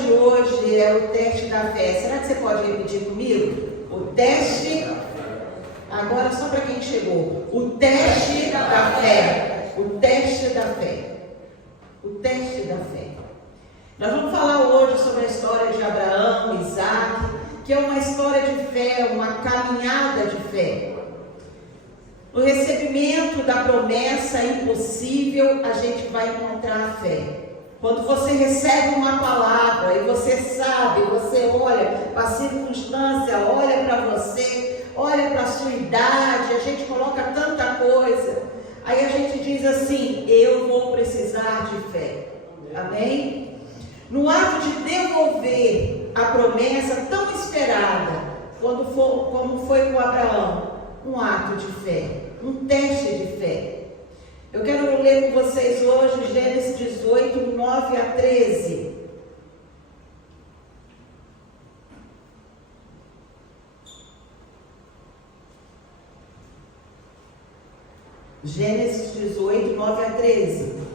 de hoje é o teste da fé. Será que você pode repetir comigo? O teste, agora só para quem chegou. O teste da fé. O teste da fé. O teste da fé. Nós vamos falar hoje sobre a história de Abraão, Isaac, que é uma história de fé, uma caminhada de fé. No recebimento da promessa impossível, a gente vai encontrar a fé. Quando você recebe uma palavra e você sabe, você olha para a circunstância, olha para você, olha para a sua idade, a gente coloca tanta coisa. Aí a gente diz assim, eu vou precisar de fé. Amém? No ato de devolver a promessa tão esperada, como foi com Abraão, um ato de fé, um teste de fé. Eu quero ler com vocês hoje Gênesis 18, 9 a 13. Gênesis 18, 9 a 13.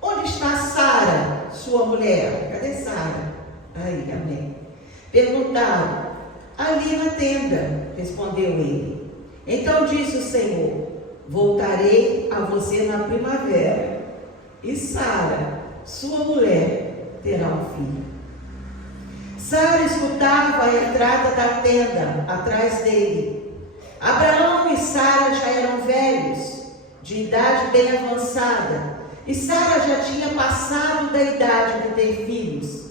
Onde está Sara, sua mulher? Cadê Sara? Aí, amém. Perguntaram, ali na tenda, respondeu ele. Então disse o Senhor, voltarei a você na primavera, e Sara, sua mulher, terá um filho. Sara escutava a entrada da tenda, atrás dele. Abraão e Sara já eram velhos, de idade bem avançada, e Sara já tinha passado da idade de ter filhos.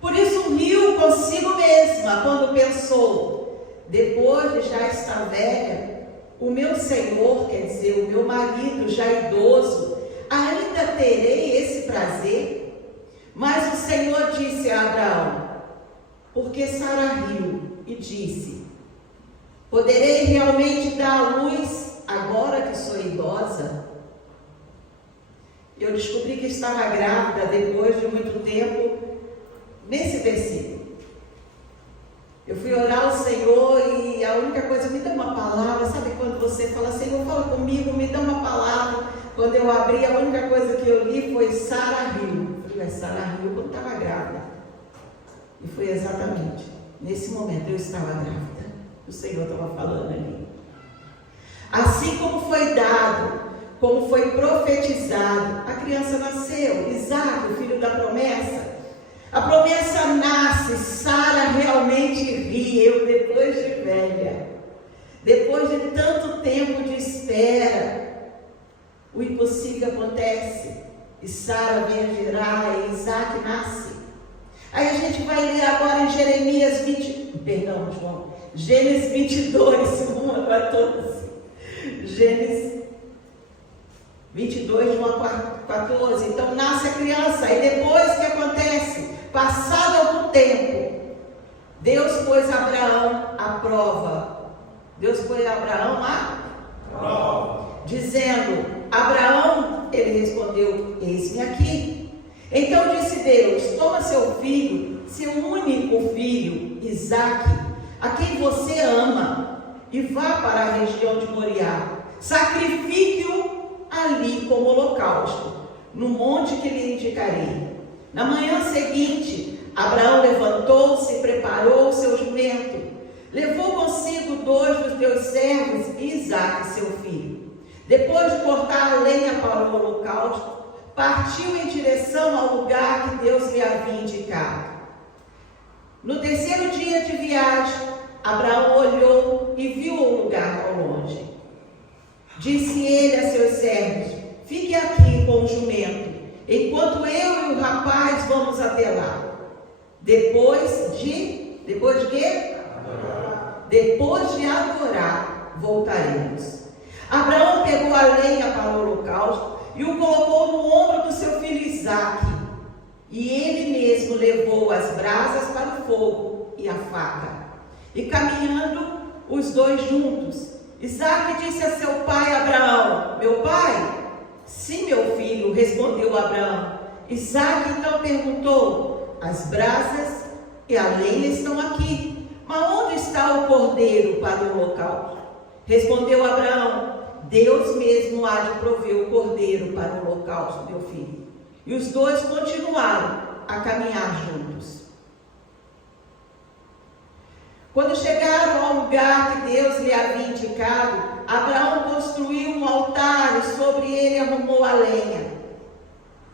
Por isso riu consigo mesma, quando pensou, depois de já estar velha, o meu Senhor, quer dizer, o meu marido já idoso, ainda terei esse prazer? Mas o Senhor disse a Abraão, porque Sara riu e disse, poderei realmente dar à luz agora que sou idosa? Eu descobri que estava grávida depois de muito tempo nesse versículo. Eu fui orar ao Senhor e a única coisa, me dá uma palavra, sabe quando você fala, Senhor, fala comigo, me dá uma palavra. Quando eu abri, a única coisa que eu li foi Sara riu. Eu falei, Sara riu quando estava grávida. E foi exatamente nesse momento eu estava grávida. O Senhor estava falando ali. Assim como foi dado, como foi profetizado, a criança nasceu, Isaac, o filho da promessa. A promessa nasce, Sara realmente ri, eu depois de velha, depois de tanto tempo de espera, o impossível acontece, e Sara vem a gerar, e Isaac nasce. Aí a gente vai ler agora em Gênesis 22, 1 a 14, Gênesis 22, 1 a 14, então nasce a criança, e depois o que acontece? Passado algum tempo, Deus pôs Abraão à prova. Deus pôs Abraão à prova. Dizendo, Abraão, ele respondeu, eis-me aqui. Então disse Deus, toma seu filho, seu único filho, Isaque, a quem você ama, e vá para a região de Moriá. Sacrifique-o ali como holocausto, no monte que lhe indicarei. Na manhã seguinte, Abraão levantou-se e preparou o seu jumento. Levou consigo 2 dos seus servos e Isaque, seu filho. Depois de cortar a lenha para o holocausto, partiu em direção ao lugar que Deus lhe havia indicado. No terceiro dia de viagem, Abraão olhou e viu o lugar ao longe. Disse ele a seus servos, fique aqui com o jumento, enquanto eu e o rapaz vamos até lá. Depois de quê? Depois de adorar, voltaremos. Abraão pegou a lenha para o holocausto e o colocou no ombro do seu filho Isaque. E ele mesmo levou as brasas para o fogo e a faca. E caminhando os dois juntos, Isaque disse a seu pai Abraão, meu pai? Sim, meu filho, respondeu Abraão. Isaque então perguntou, as brasas e a lenha estão aqui, mas onde está o cordeiro para o holocausto? Respondeu Abraão, Deus mesmo há de prover o cordeiro para o holocausto, meu filho. E os dois continuaram a caminhar juntos. Quando chegaram ao lugar que Deus lhe havia indicado, Abraão construiu um altar e sobre ele arrumou a lenha.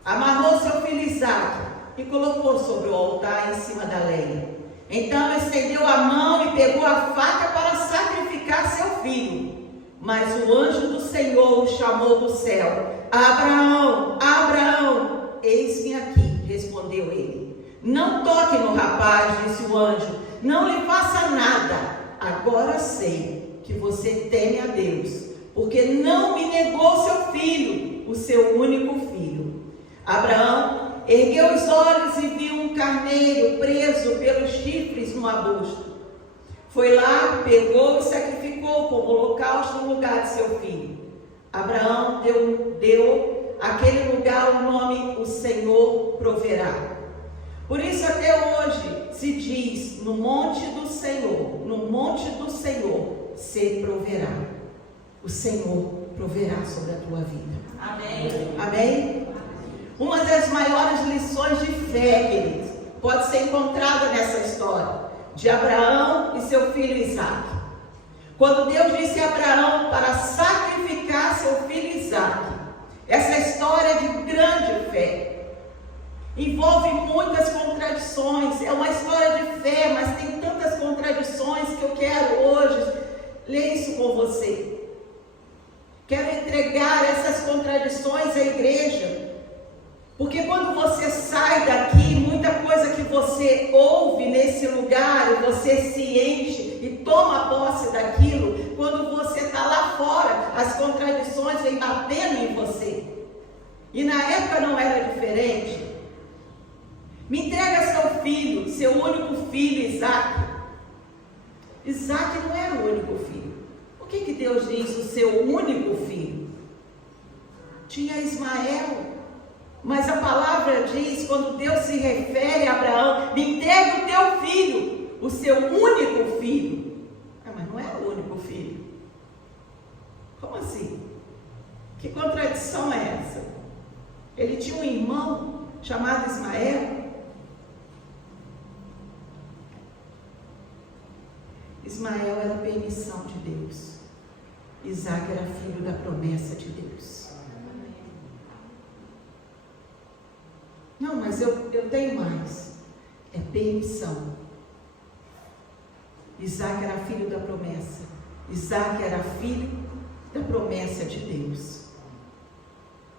Amarrou seu filho Isaque e colocou sobre o altar em cima da lenha. Então estendeu a mão e pegou a faca para sacrificar seu filho. Mas o anjo do Senhor o chamou do céu: Abraão, Abraão. Eis-me aqui, respondeu ele. Não toque no rapaz, disse o anjo, não lhe faça nada. Agora sei que você teme a Deus, porque não me negou seu filho, o seu único filho. Abraão ergueu os olhos e viu um carneiro preso pelos chifres no arbusto. Foi lá, pegou e sacrificou como holocausto no lugar de seu filho. Abraão deu àquele lugar o nome: o Senhor proverá. Por isso até hoje se diz: no monte do Senhor se proverá. O Senhor proverá sobre a tua vida. Amém. Amém? Uma das maiores lições de fé, queridos, pode ser encontrada nessa história de Abraão e seu filho Isaque. Quando Deus disse a Abraão para sacrificar seu filho Isaque, essa história é de grande fé. Envolve muitas contradições, é uma história de fé, mas tem tantas contradições que eu quero hoje ler isso com você. Quero entregar essas contradições à igreja, porque quando você sai daqui, muita coisa que você ouve nesse lugar, e você se enche e toma posse daquilo, quando você está lá fora, as contradições vêm batendo em você. E na época não era diferente. Me entrega seu filho, seu único filho, Isaque. Isaque não era o único filho. Por que Deus diz o seu único filho? Tinha Ismael. Mas a palavra diz, quando Deus se refere a Abraão: me entrega o teu filho, o seu único filho. Mas não era o único filho. Como assim? Que contradição é essa? Ele tinha um irmão chamado Ismael. Ismael era a permissão de Deus. Isaque era filho da promessa de Deus. Não, mas eu tenho mais. É permissão. Isaque era filho da promessa. Isaque era filho da promessa de Deus.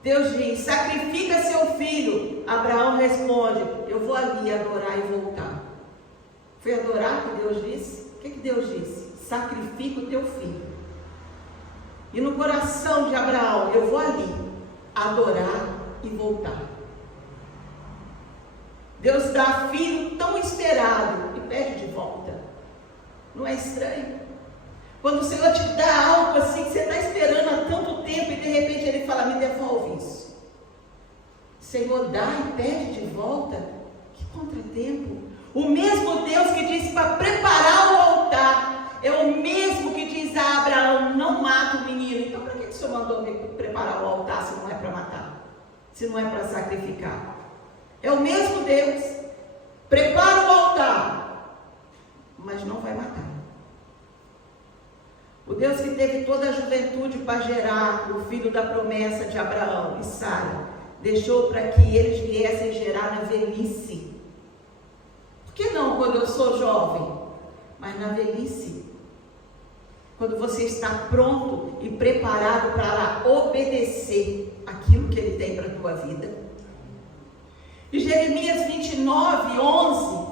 Deus diz: sacrifica seu filho. Abraão responde: eu vou ali adorar e voltar. Foi adorar que Deus disse? O que Deus disse? Sacrifica o teu filho. E no coração de Abraão: eu vou ali adorar e voltar. Deus dá filho tão esperado e pede de volta. Não é estranho? Quando o Senhor te dá algo assim que você está esperando há tanto tempo e de repente Ele fala: me devolve isso. O Senhor dá e pede de volta. Que contratempo. O mesmo Deus que disse para preparar o altar é o mesmo que diz a Abraão: não mata o menino. Então para que o Senhor mandou me preparar o altar se não é para matar? Se não é para sacrificar? É o mesmo Deus. Prepara o altar, mas não vai matar. O Deus que teve toda a juventude para gerar o filho da promessa de Abraão e Sara, deixou para que eles viessem gerar na velhice. Por que não quando eu sou jovem? Mas na velhice. Quando você está pronto e preparado para obedecer aquilo que Ele tem para a tua vida. E Jeremias 29, 11,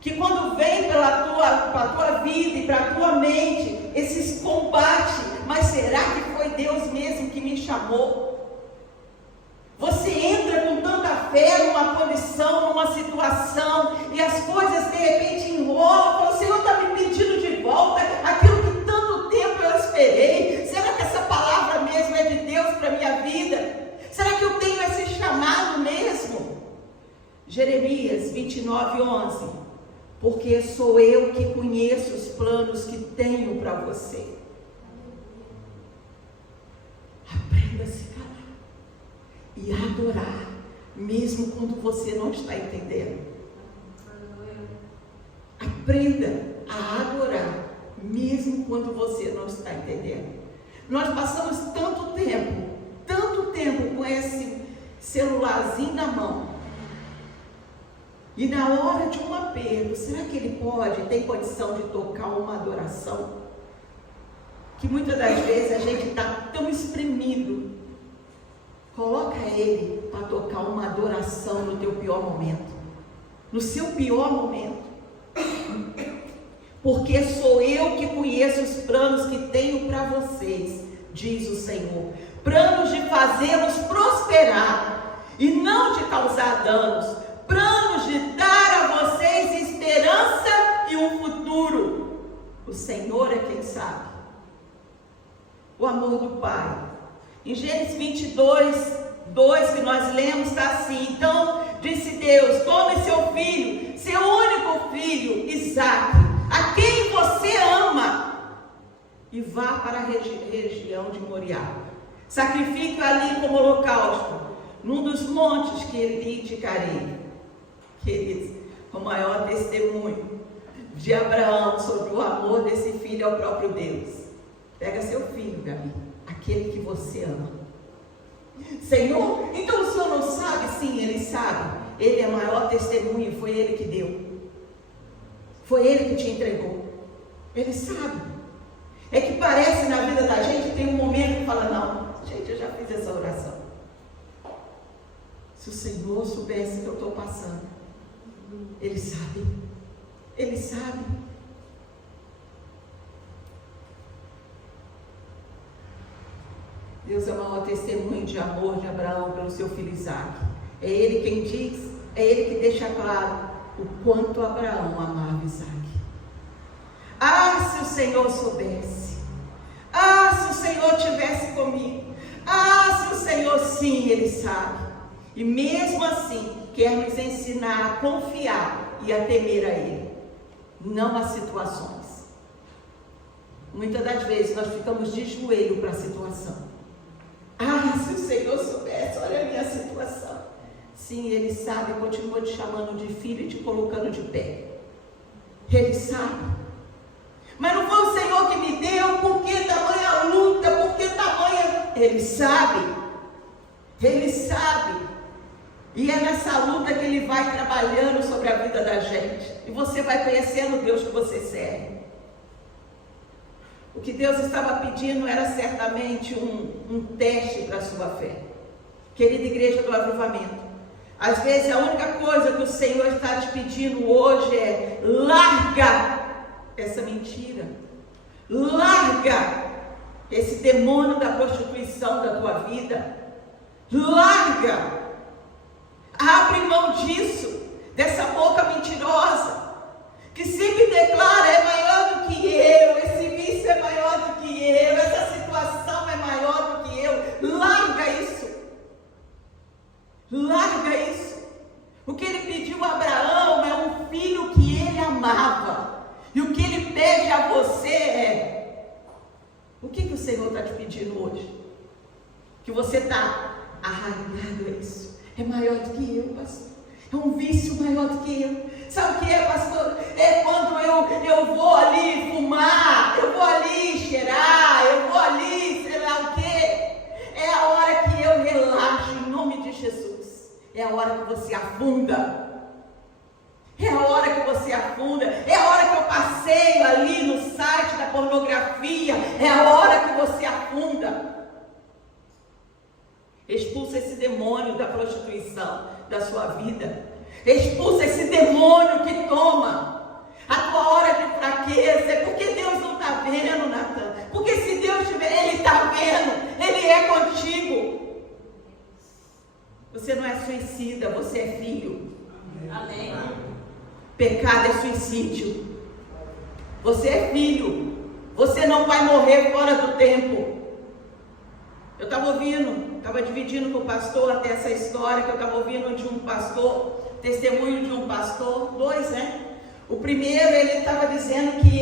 que quando vem para a tua vida e para a tua mente, esses combates: mas será que foi Deus mesmo que me chamou? Você entra com tanta fé numa condição, numa situação, e as coisas de repente enrolam. O Senhor está me pedindo de volta aquilo que tanto tempo eu esperei. Será que essa palavra mesmo é de Deus para a minha vida? Será que eu tenho esse chamado mesmo? Jeremias 29, 11. Porque sou eu que conheço os planos que tenho para você. Aprenda a se calar e adorar mesmo quando você não está entendendo. Aprenda a adorar, mesmo quando você não está entendendo. Nós passamos tanto tempo com esse celularzinho na mão. E na hora de um aperto, será que ele tem condição de tocar uma adoração? Que muitas das vezes a gente está tão espremido. Coloca ele para tocar uma adoração no teu pior momento. No seu pior momento. Porque sou eu que conheço os planos que tenho para vocês, diz o Senhor. Planos de fazê-los prosperar e não de causar danos. Planos de dar a vocês esperança e um futuro. O Senhor é quem sabe. O amor do Pai. Em Gênesis 22:2 que nós lemos, está assim: então disse Deus: tome seu filho, seu único filho, Isaque, a quem você ama, e vá para a região de Moriá. Sacrifique-o ali como holocausto, num dos montes que lhe indicarei. Queridos, o maior testemunho de Abraão sobre o amor desse filho ao próprio Deus. Pega seu filho, Gabi, aquele que você ama. Senhor, então o Senhor não sabe? Sim, Ele sabe. Ele é o maior testemunho, foi Ele que deu. Foi Ele que te entregou. Ele sabe. É que parece na vida da gente, tem um momento que fala, não, gente, eu já fiz essa oração. Se o Senhor soubesse que eu estou passando, Ele sabe. Ele sabe. Deus é o maior testemunho de amor de Abraão pelo seu filho Isaque. É Ele quem diz, é Ele que deixa claro o quanto Abraão amava Isaque. Ah, se o Senhor soubesse. Ah, se o Senhor tivesse comigo. Ah, se o Senhor, sim, Ele sabe. E mesmo assim, quer nos ensinar a confiar e a temer a Ele, não a situações. Muitas das vezes nós ficamos de joelho para a situação. Ah, se o Senhor soubesse, olha a minha situação. Sim, Ele sabe, continua te chamando de filho e te colocando de pé. Ele sabe. Mas não foi o Senhor que me deu, por que tamanha luta, por que tamanha... Ele sabe. Ele sabe. E é nessa luta que Ele vai trabalhando sobre a vida da gente. E você vai conhecendo o Deus que você serve. O que Deus estava pedindo era certamente um teste para a sua fé. Querida igreja do avivamento, às vezes a única coisa que o Senhor está te pedindo hoje é: larga essa mentira. Larga esse demônio da prostituição da tua vida. Larga. Abre mão disso, dessa boca mentirosa, que sempre declara: é maior do que eu, esse vício é maior do que eu, essa situação é maior do que eu. Larga isso. Larga isso. O que Ele pediu a Abraão é um filho que Ele amava. E o que Ele pede a você é: o que o Senhor está te pedindo hoje? Que você está arraigado a isso. É maior do que eu, pastor. É um vício maior do que eu. Sabe o que é, pastor? É quando eu vou ali fumar, eu vou ali cheirar, eu vou ali, sei lá o quê. É a hora que eu relaxo em nome de Jesus. É a hora que você afunda. É a hora que você afunda. É a hora que eu passeio ali no site da pornografia. É a hora que você afunda. Expulsa esse demônio da prostituição da sua vida. Expulsa esse demônio que toma a tua hora de fraqueza. É porque Deus não está vendo, Natan. Porque se Deus estiver, Ele está vendo. Ele é contigo. Você não é suicida, você é filho. Amém. Pecado é suicídio. Você é filho. Você não vai morrer fora do tempo. Eu estava dividindo com o pastor até essa história que eu estava ouvindo de um pastor, testemunho de um pastor, dois, né? O primeiro, ele estava dizendo que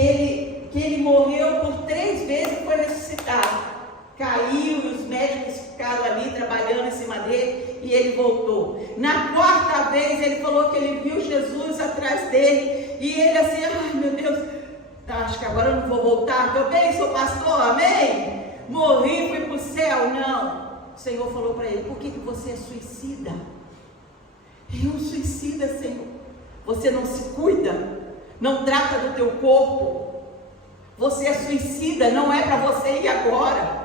ele morreu por 3 vezes e foi ressuscitado. caiu e os médicos ficaram ali trabalhando em cima dele e ele voltou. Na quarta vez ele falou que ele viu Jesus atrás dele e ele assim, ai meu Deus, acho que agora eu não vou voltar, estou bem, sou pastor, amém? Morri, fui para o céu. Não, o Senhor falou para ele, por que você é suicida? Eu suicida, Senhor. Você não se cuida, não trata do teu corpo, você é suicida, não é para você ir agora.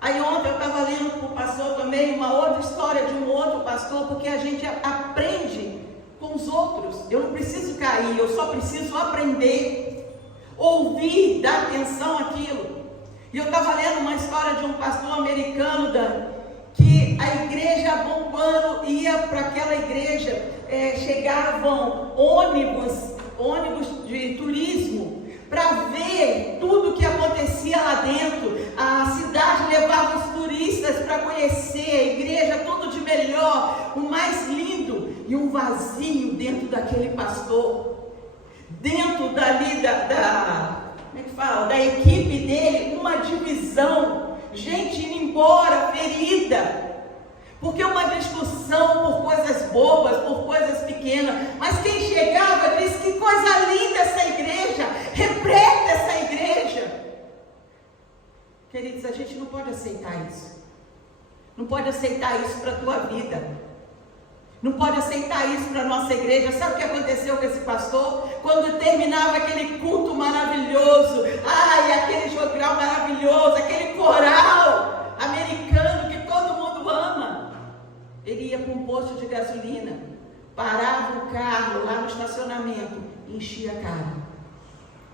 Aí ontem eu estava lendo com o pastor também uma outra história de um outro pastor, porque a gente aprende com os outros. Eu não preciso cair, eu só preciso aprender, ouvir, dar atenção àquilo. E eu estava lendo uma história de um pastor americano, que a igreja bombando, ia para aquela igreja, chegavam ônibus de turismo, para ver tudo o que acontecia lá dentro. A cidade levava os turistas para conhecer a igreja, tudo de melhor, o mais lindo, e um vazio dentro daquele pastor, dentro dali como é que fala? Da equipe dele, uma divisão, gente indo embora, ferida, porque uma discussão por coisas bobas, por coisas pequenas. Mas quem chegava disse, que coisa linda essa igreja, repleta essa igreja. Queridos, a gente não pode aceitar isso. Não pode aceitar isso para a tua vida. Não pode aceitar isso para a nossa igreja. Sabe o que aconteceu com esse pastor? Quando terminava aquele culto maravilhoso, aquele jogral maravilhoso, aquele coral americano que todo mundo ama, ele ia para um posto de gasolina, parava o carro lá no estacionamento, enchia a cara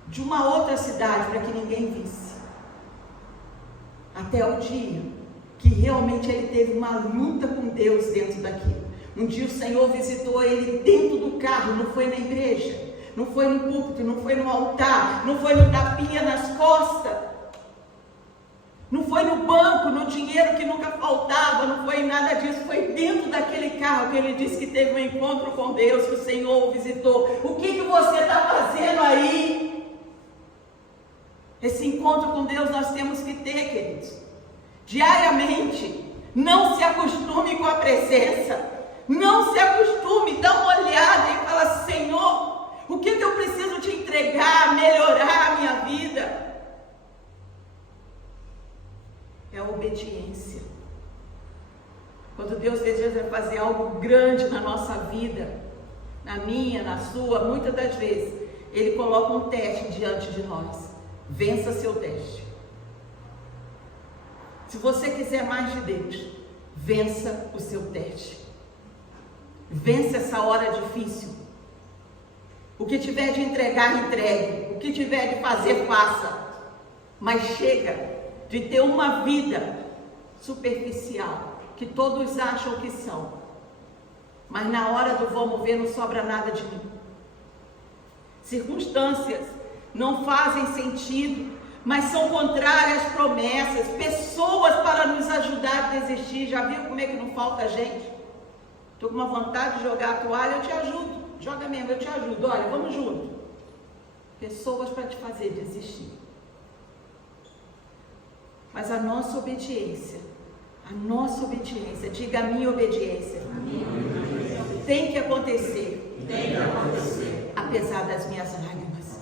de uma outra cidade para que ninguém visse, até o dia que realmente ele teve uma luta com Deus dentro daquilo. Um dia o Senhor visitou ele dentro do carro, não foi na igreja, não foi no púlpito, não foi no altar, não foi no tapinha nas costas, não foi no banco, no dinheiro que nunca faltava, não foi nada disso, foi dentro daquele carro que ele disse que teve um encontro com Deus, que o Senhor o visitou. O que você está fazendo aí? Esse encontro com Deus nós temos que ter, queridos, diariamente. Não se acostume com a presença. Não se acostume, dá uma olhada e fala, Senhor, o que eu preciso te entregar, melhorar a minha vida? É a obediência. Quando Deus deseja fazer algo grande na nossa vida, na minha, na sua, muitas das vezes, Ele coloca um teste diante de nós. Vença seu teste. Se você quiser mais de Deus, vença o seu teste. Vença essa hora difícil. O que tiver de entregar, entregue. O que tiver de fazer, faça. Mas chega de ter uma vida superficial, que todos acham que são. Mas na hora do vamos ver, não sobra nada de mim. Circunstâncias não fazem sentido, mas são contrárias às promessas. Pessoas para nos ajudar a desistir. Já viu como é que não falta gente? Estou com uma vontade de jogar a toalha, eu te ajudo. Joga mesmo, eu te ajudo. Olha, vamos junto. Pessoas para te fazer desistir. Mas a nossa obediência, diga a minha obediência, tem que acontecer, apesar das minhas lágrimas.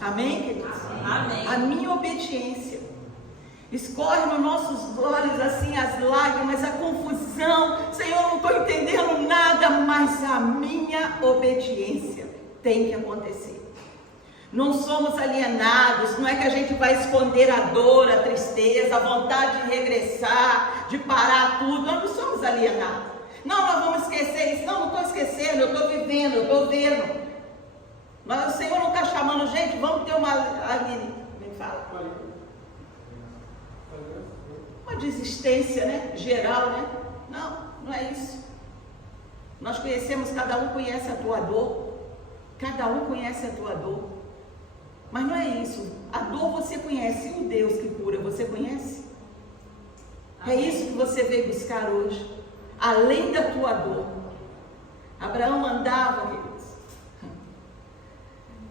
Amém, queridos? Amém. A minha obediência. Escorre nos nossos olhos assim as lágrimas, a confusão. Senhor, não estou entendendo nada, mas a minha obediência tem que acontecer. Não somos alienados, não é que a gente vai esconder a dor, a tristeza, a vontade de regressar, de parar tudo. Nós não somos alienados. Não, nós vamos esquecer isso. Não estou esquecendo, eu estou vivendo, eu estou vendo. Mas o Senhor não está chamando, gente, vamos ter uma... Me fala. Uma desistência, né? Geral, né? Não é isso. Nós conhecemos, cada um conhece a tua dor. Cada um conhece a tua dor. Mas não é isso. A dor você conhece. E o Deus que cura, você conhece? É isso que você veio buscar hoje. Além da tua dor. Abraão andava, queridos.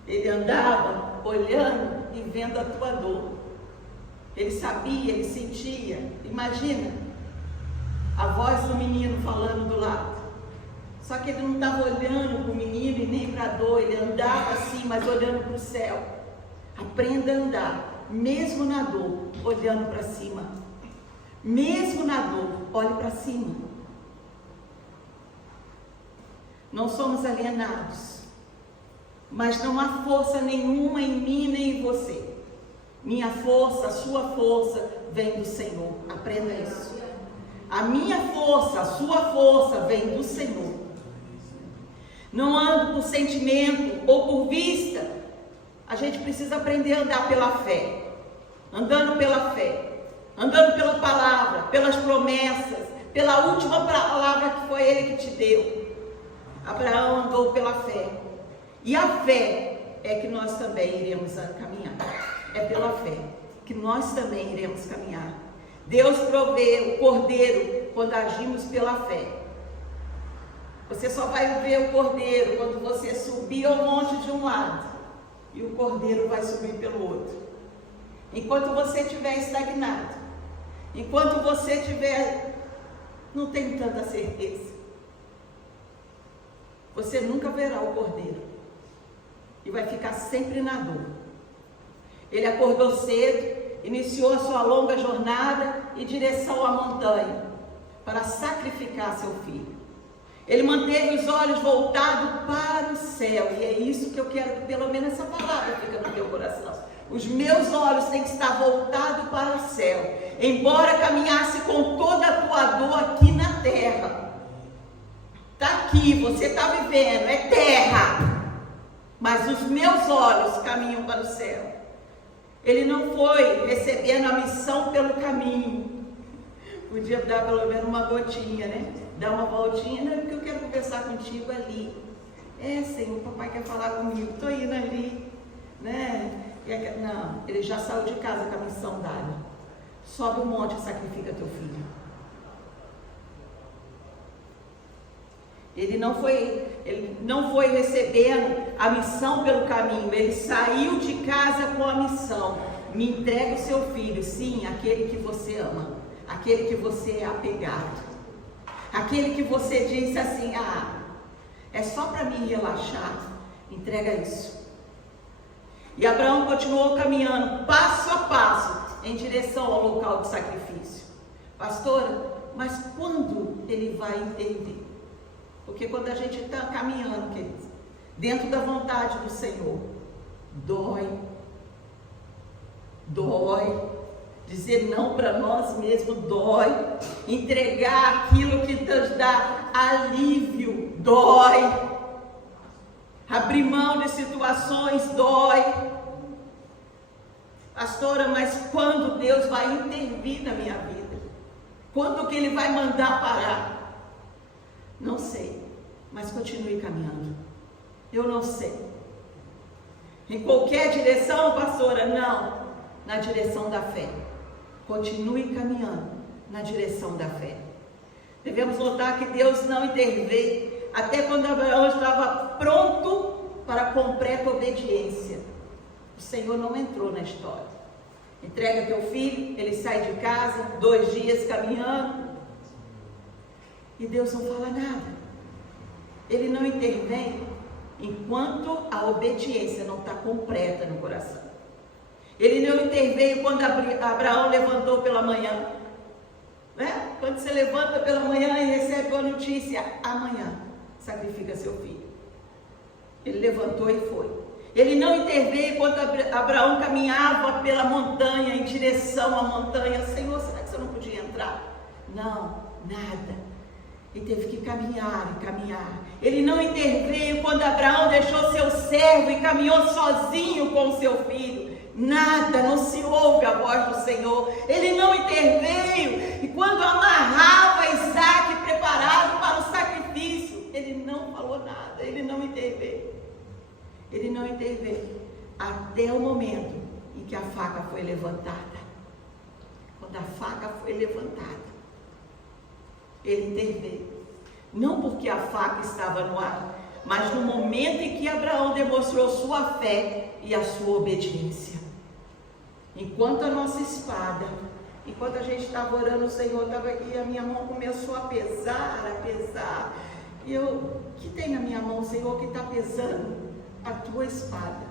Ele andava olhando e vendo a tua dor. Ele sabia, ele sentia. Imagina a voz do menino falando do lado. Só que ele não estava olhando para o menino e nem para a dor. Ele andava assim, mas olhando para o céu. Aprenda a andar, mesmo na dor, olhando para cima. Mesmo na dor, olhe para cima. Não somos alienados, mas não há força nenhuma em mim nem em você. Minha força, a sua força vem do Senhor. Aprenda isso. A minha força, a sua força vem do Senhor. Não ando por sentimento ou por vista. A gente precisa aprender a andar pela fé. Andando pela fé. Andando pela palavra, pelas promessas, pela última palavra que foi Ele que te deu. Abraão andou pela fé. E a fé é que nós também iremos caminhar. É pela fé que nós também iremos caminhar. Deus provê o cordeiro quando agimos pela fé. Você só vai ver o cordeiro quando você subir ao monte de um lado e o cordeiro vai subir pelo outro. Enquanto você estiver estagnado, enquanto você estiver, não tenho tanta certeza, você nunca verá o cordeiro e vai ficar sempre na dor. Ele acordou cedo, iniciou a sua longa jornada em direção à montanha para sacrificar seu filho. Ele manteve os olhos voltados para o céu, e é isso que eu quero que pelo menos essa palavra fique no teu coração. Os meus olhos têm que estar voltados para o céu, embora caminhasse com toda a tua dor aqui na terra. Está aqui, você está vivendo, é terra, mas os meus olhos caminham para o céu. Ele não foi recebendo a missão pelo caminho. Podia dar pelo menos uma gotinha, né? Dar uma voltinha, não, porque eu quero conversar contigo ali. É, Senhor, o papai quer falar comigo, estou indo ali, né? Não, ele já saiu de casa com a missão dada. Sobe o monte e sacrifica teu filho. Ele não foi recebendo a missão pelo caminho. Ele saiu de casa com a missão. Me entrega o seu filho, sim, aquele que você ama, aquele que você é apegado, aquele que você disse assim, é só para mim relaxar. Entrega isso. E Abraão continuou caminhando passo a passo em direção ao local de sacrifício. Pastora, mas quando ele vai entender? Porque quando a gente está caminhando, queridos, dentro da vontade do Senhor, dói. Dizer não para nós mesmos dói. Entregar aquilo que nos dá alívio dói. Abrir mão de situações dói. Pastora, mas quando Deus vai intervir na minha vida? Quando que Ele vai mandar parar? Não sei, mas continue caminhando. Eu não sei. Em qualquer direção, pastora? Não, na direção da fé. Continue caminhando na direção da fé. Devemos notar que Deus não interveio até quando Abraão estava pronto para a completa obediência. O Senhor não entrou na história. Entrega teu filho, ele sai de casa, 2 dias caminhando, e Deus não fala nada. Ele não intervém enquanto a obediência não está completa no coração. Ele não interveio quando Abraão levantou pela manhã, né? Quando você levanta pela manhã e recebe a notícia, amanhã sacrifica seu filho. Ele levantou e foi. Ele não interveio quando Abraão caminhava pela montanha, em direção à montanha. Senhor, será que você não podia entrar? Não, nada. Ele teve que caminhar e caminhar. Ele não interveio quando Abraão deixou seu servo e caminhou sozinho com seu filho. Nada, não se ouve a voz do Senhor. Ele não interveio. E quando amarrava Isaac preparado para o sacrifício, ele não falou nada, ele não interveio. Ele não interveio até o momento em que a faca foi levantada. Quando a faca foi levantada, ele interveio. Não porque a faca estava no ar, mas no momento em que Abraão demonstrou sua fé e a sua obediência. enquanto a nossa espada, enquanto a gente estava orando, o Senhor estava aqui, a minha mão começou a pesar, e eu, o que tem na minha mão, Senhor, que está pesando? A tua espada.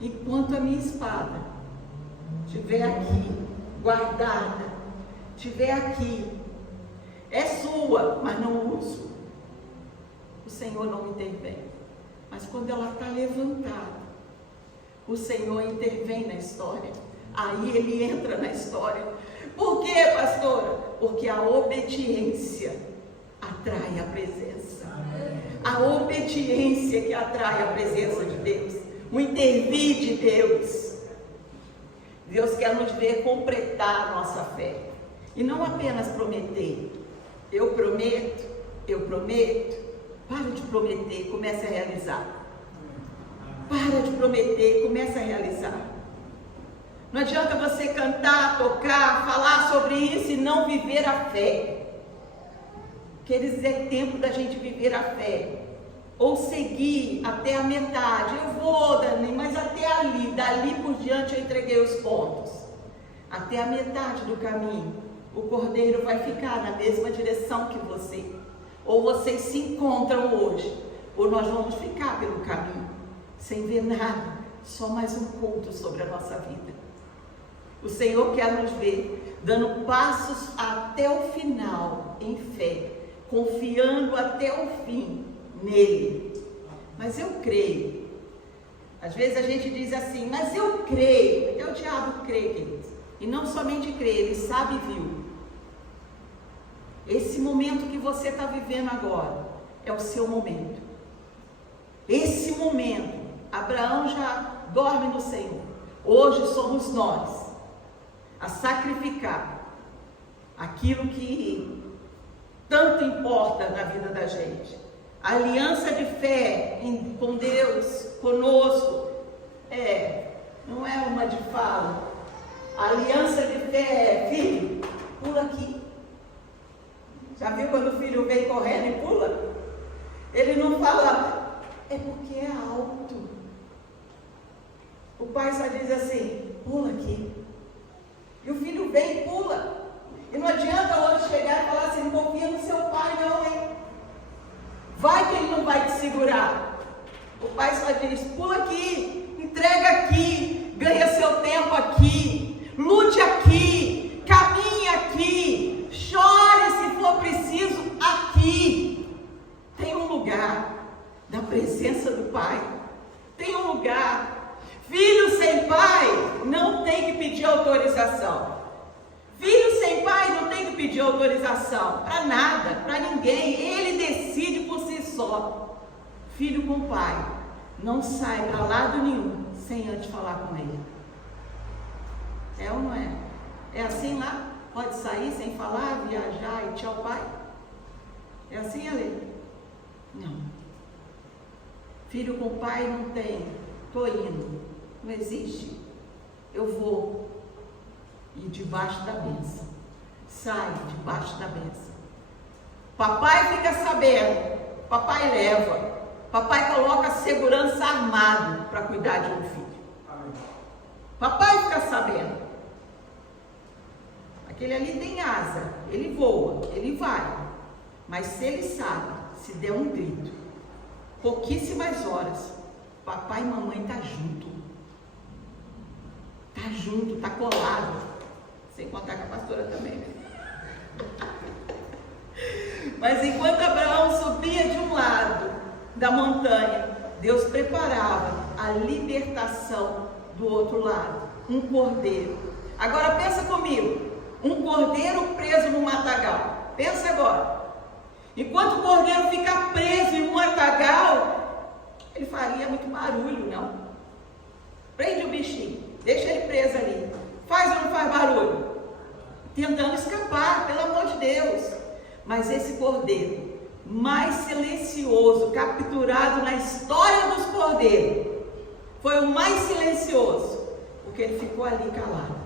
Enquanto a minha espada estiver aqui, guardada, estiver aqui, é sua, mas não uso, o Senhor não intervém. Mas quando ela está levantada, o Senhor intervém na história. Aí Ele entra na história. Por quê, pastora? Porque a obediência atrai a presença. A obediência que atrai a presença de Deus. O intervir de Deus. Deus quer nos ver completar a nossa fé. E não apenas prometer. Eu prometo. Para de prometer, comece a realizar. Para de prometer, comece a realizar. Não adianta você cantar, tocar, falar sobre isso e não viver a fé. Quer é tempo da gente viver a fé. Ou seguir até a metade. Eu vou, Dani, mas até ali, dali por diante eu entreguei os pontos. Até a metade do caminho, o cordeiro vai ficar na mesma direção que você. Ou vocês se encontram hoje, ou nós vamos ficar pelo caminho, sem ver nada, só mais um culto sobre a nossa vida. O Senhor quer nos ver dando passos até o final em fé, confiando até o fim nele. Mas eu creio. Às vezes a gente diz assim, mas eu creio. Até o diabo crê, queridos. E não somente crê, ele sabe e viu. Esse momento que você está vivendo agora é o seu momento. Esse momento, Abraão já dorme no Senhor. Hoje somos nós a sacrificar aquilo que tanto importa na vida da gente. A aliança de fé com Deus, conosco, não é uma de fala. A aliança de fé é, filho, pula aqui. Já viu quando o filho vem correndo e pula? Ele não fala, é porque é alto. O pai só diz assim, pula aqui. E o filho vem e pula. E não adianta o outro chegar e falar assim, não confia no seu pai não, hein? Vai que ele não vai te segurar. O pai só diz, pula aqui, entrega aqui, ganha seu tempo aqui, lute aqui, caminhe aqui, chore se for preciso aqui. Tem um lugar da presença do pai. Tem um lugar. Filho sem pai não tem que pedir autorização. Filho sem pai não tem que pedir autorização para nada, para ninguém. Ele decide por si só. Filho com pai não sai para lado nenhum sem antes falar com ele. É ou não é? É assim lá? Pode sair sem falar, viajar e tchau pai? É assim, Ale? Não. Filho com pai não tem. Estou indo. Não existe. Eu vou. E debaixo da bênção. Sai debaixo da bênção. Papai fica sabendo. Papai leva. Papai coloca segurança armado para cuidar de um filho. Papai fica sabendo. Aquele ali tem asa. Ele voa. Ele vai. Mas se ele sabe, se der um grito, pouquíssimas horas, papai e mamãe tá junto. Tá junto, tá colado. Sem contar com a pastora também, né? Mas enquanto Abraão subia de um lado da montanha, Deus preparava a libertação do outro lado. Um cordeiro. Agora pensa comigo. Um cordeiro preso no matagal. Pensa agora. Enquanto o cordeiro fica preso em um matagal, ele faria muito barulho, não? Prende o bichinho. Deixa ele preso ali. Faz ou não faz barulho? Tentando escapar, pelo amor de Deus. Mas esse cordeiro, mais silencioso, capturado na história dos cordeiros, foi o mais silencioso, porque ele ficou ali calado.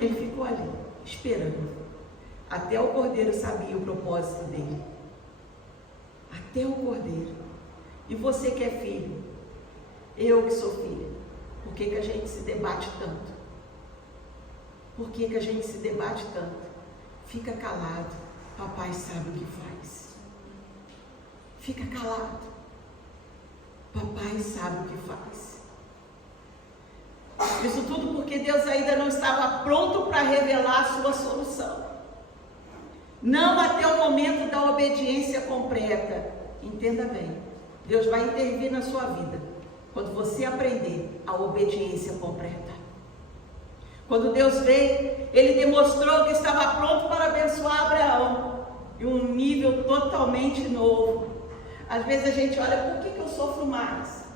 Ele ficou ali, esperando. Até o cordeiro sabia o propósito dele. Até o cordeiro. E você que é filho, eu que sou filha, Por que a gente se debate tanto? Por que a gente se debate tanto? Fica calado, papai sabe o que faz. Fica calado, papai sabe o que faz. Isso tudo porque Deus ainda não estava pronto para revelar a sua solução. Não até o momento da obediência completa. Entenda bem, Deus vai intervir na sua vida quando você aprender a obediência completa. Quando Deus veio, Ele demonstrou que estava pronto para abençoar Abraão em um nível totalmente novo. Às vezes a gente olha, por que eu sofro mais?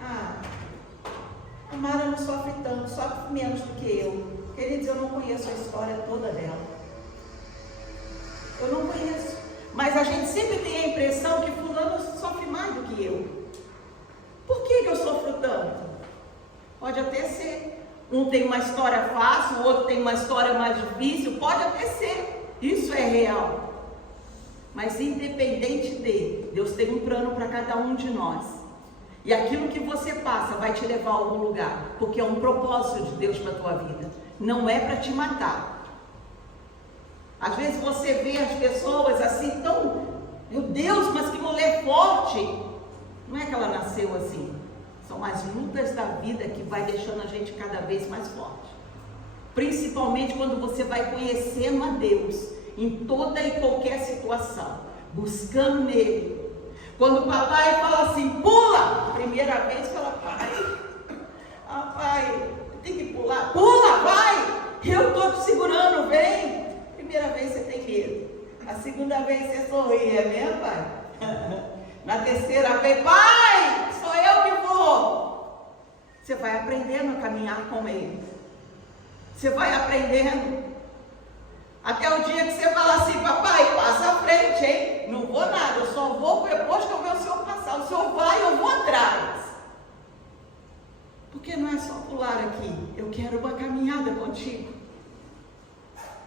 A Mara não sofre tanto, sofre menos do que eu. Queridos, eu não conheço a história toda dela. Eu não conheço. Mas a gente sempre tem a impressão que fulano sofre mais do que eu. Por que eu sofro tanto? Pode até ser. Um tem uma história fácil, o outro tem uma história mais difícil. Pode até ser. Isso é real. Mas independente dele, Deus tem um plano para cada um de nós. E aquilo que você passa vai te levar a algum lugar. Porque é um propósito de Deus para a tua vida. Não é para te matar. Às vezes você vê as pessoas assim tão... Meu Deus, mas que mulher forte! Não é que ela nasceu assim. São as lutas da vida que vai deixando a gente cada vez mais forte. Principalmente quando você vai conhecendo a Deus em toda e qualquer situação. Buscando nele. Quando o papai fala assim, pula! Primeira vez fala, pai, tem que pular. Pula, vai! Eu estou te segurando, vem! Primeira vez você tem medo. A segunda vez você sorri, é mesmo, pai? Na terceira vez, pai, sou eu que vou. Você vai aprendendo a caminhar com ele. Você vai aprendendo. Até o dia que você fala assim, papai, passa à frente, hein? Não vou nada, eu só vou depois que eu ver o senhor passar. O senhor vai, eu vou atrás. Porque não é só pular aqui. Eu quero uma caminhada contigo.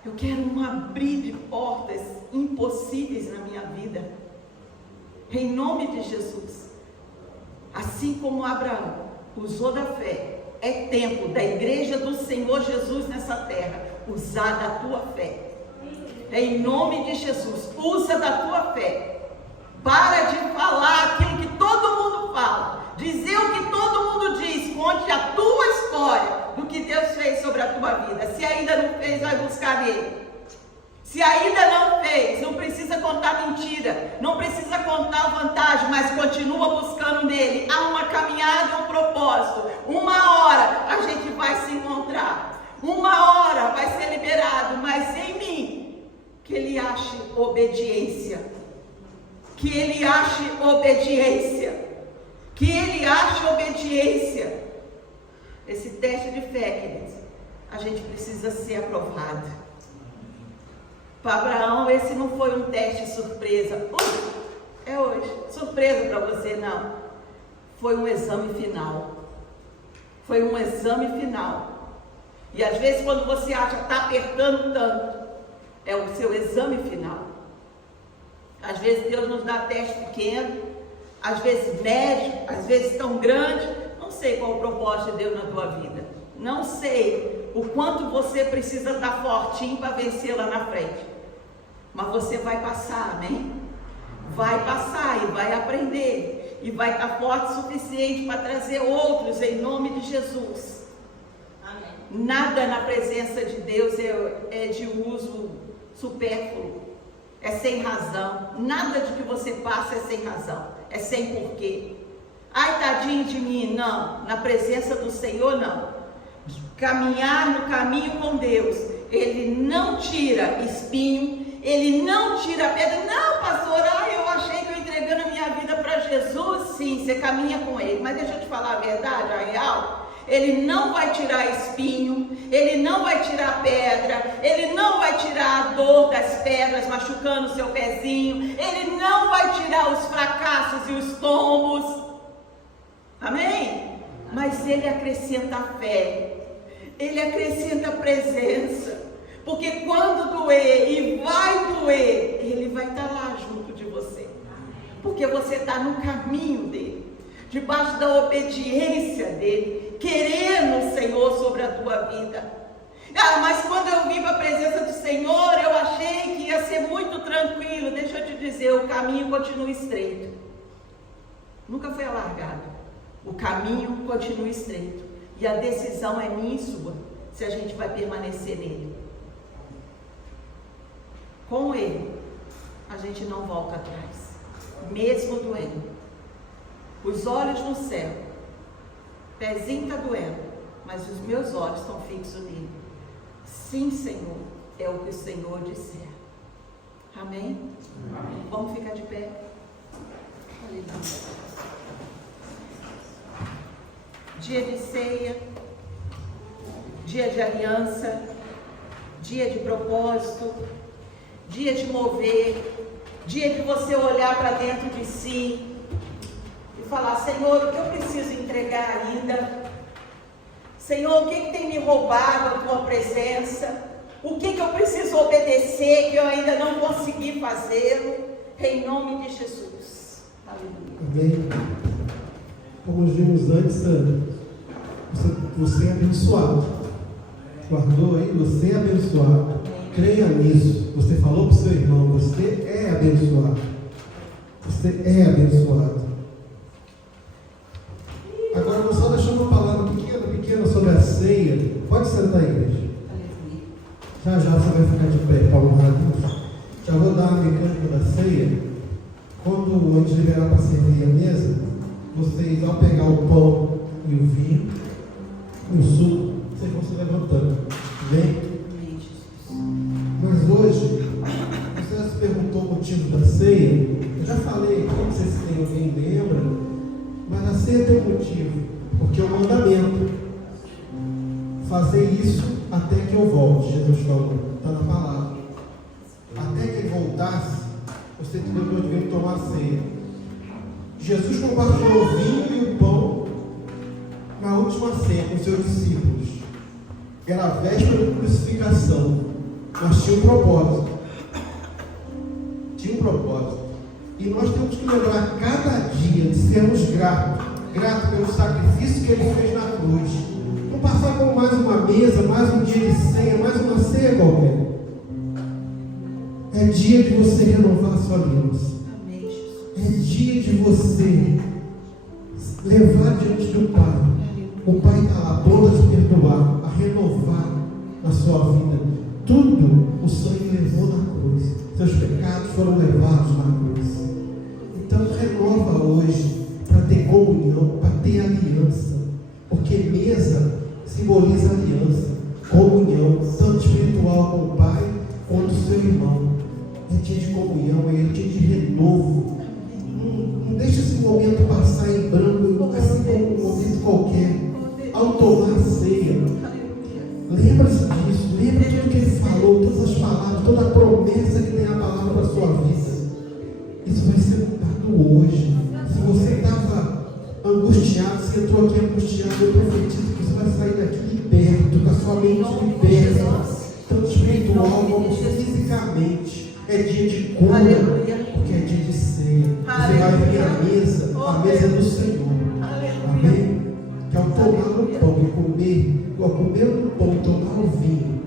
Eu quero um abrir de portas impossíveis na minha vida. Em nome de Jesus. Assim como Abraão usou da fé, é tempo da igreja do Senhor Jesus nessa terra usar da tua fé. Em nome de Jesus, usa da tua fé. Para de falar aquilo que todo mundo fala. Dizer o que todo mundo diz. Conte a tua história do que Deus fez sobre a tua vida. Se ainda não fez, vai buscar nele. Se ainda não fez, não precisa contar mentira, não precisa contar vantagem, mas continua buscando nele. Há uma caminhada, um propósito. Uma hora a gente vai se encontrar. Uma hora vai ser liberado, mas em mim, que ele ache obediência. Que ele ache obediência. Que ele ache obediência. Esse teste de fé, queridos, a gente precisa ser aprovado. Para Abraão, esse não foi um teste surpresa. É hoje. Surpresa para você, não. Foi um exame final. Foi um exame final. E às vezes quando você acha que está apertando tanto, é o seu exame final. Às vezes Deus nos dá teste pequeno, às vezes médio, às vezes tão grande. Não sei qual o propósito de Deus na tua vida. Não sei o quanto você precisa estar fortinho para vencer lá na frente. Mas você vai passar, amém? Vai passar e vai aprender. E vai estar forte o suficiente para trazer outros em nome de Jesus. Amém. Nada na presença de Deus é de uso supérfluo. É sem razão. Nada de que você passa é sem razão. É sem porquê. Ai, tadinho de mim. Não. Na presença do Senhor, não. Caminhar no caminho com Deus. Ele não tira espinho. Ele não tira pedra. Não, pastor, eu achei que eu entregando a minha vida para Jesus. Sim, você caminha com ele. Mas deixa eu te falar a verdade, a real. Ele não vai tirar espinho, ele não vai tirar pedra, ele não vai tirar a dor das pedras machucando o seu pezinho, ele não vai tirar os fracassos e os tombos. Amém? Mas ele acrescenta fé, ele acrescenta presença, porque quando doer, e vai doer, ele vai estar lá junto de você, porque você está no caminho dele, debaixo da obediência dele. querendo o Senhor sobre a tua vida. Ah, mas quando eu vim para a presença do Senhor, eu achei que ia ser muito tranquilo. Deixa eu te dizer, o caminho continua estreito. Nunca foi alargado. O caminho continua estreito. E a decisão é minha e sua, se a gente vai permanecer nele. Com ele, a gente não volta atrás, mesmo doendo. Os olhos no céu, pezinho está doendo, mas os meus olhos estão fixos nele. Sim, Senhor, é o que o Senhor disser. Amém? Amém. Vamos ficar de pé. Aleluia. Dia de ceia, dia de aliança, dia de propósito, dia de mover, dia de você olhar para dentro de si e falar: Senhor, o que eu preciso entregar ainda? Senhor, o que tem me roubado a tua presença? O que eu preciso obedecer que eu ainda não consegui fazer? Em nome de Jesus. Aleluia. Amém. Como vimos antes, Sandra, você é abençoado. Guardou aí? Você é abençoado. Creia nisso. Você falou para o seu irmão: você é abençoado. Você é abençoado. Agora, eu só deixar uma palavra pequena sobre a ceia. Pode sentar aí, igreja. Já você vai ficar de pé, Paulo Ramos. Já vou dar a mecânica da ceia. Quando a gente liberar para servir a mesa, vocês, ao pegar o pão e o vinho, o suco, vocês vão se levantando. Vem? Mas hoje, você se perguntou o motivo da ceia. Eu já falei, não sei se tem alguém lembra, mas a ceia tem um motivo, porque é um mandamento. Fazer isso até que eu volte, Jesus falou, está na palavra. Até que ele voltasse, você deveria tomar a ceia. Jesus compartilhou o vinho e o pão na última ceia com seus discípulos. Era a véspera da crucificação, mas tinha um propósito. Tinha um propósito. E nós temos que lembrar cada dia de sermos gratos pelo sacrifício que ele fez na cruz. Não passar por mais uma mesa, mais um dia de ceia, mais uma ceia qualquer. É dia de você renovar a sua aliança. É dia de você levar diante do Pai. O Pai está lá, pronto a te perdoar, a renovar na sua vida. Tudo o sangue levou na cruz. Seus pecados foram levados na cruz. Então renova hoje para ter comunhão, para ter aliança. Porque mesa simboliza aliança, comunhão, tanto espiritual com o Pai quanto o seu irmão. É dia de comunhão, é dia de renovo. Não deixa esse momento passar em branco, assim como um momento qualquer. Ao tomar a ceia, lembra-se disso, lembra de tudo que ele falou, todas as palavras, toda a promessa que tem a palavra para a sua vida. Isso vai ser mudado hoje. Se você estava angustiado, você entrou aqui angustiado, eu profetizo que você vai sair daqui liberto, com a sua mente liberta, tanto espiritual como fisicamente. É dia de cura, porque é dia de ceia. Você vai vir à mesa, a mesa do Senhor. Amém? Que ao tomar o pão e comer, ao comer o pão e tomar o vinho,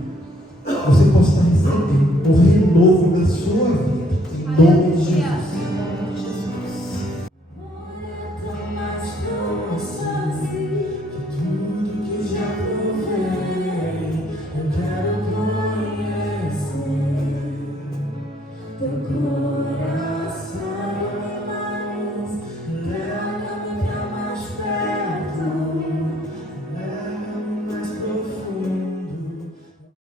você possa estar recebendo o reino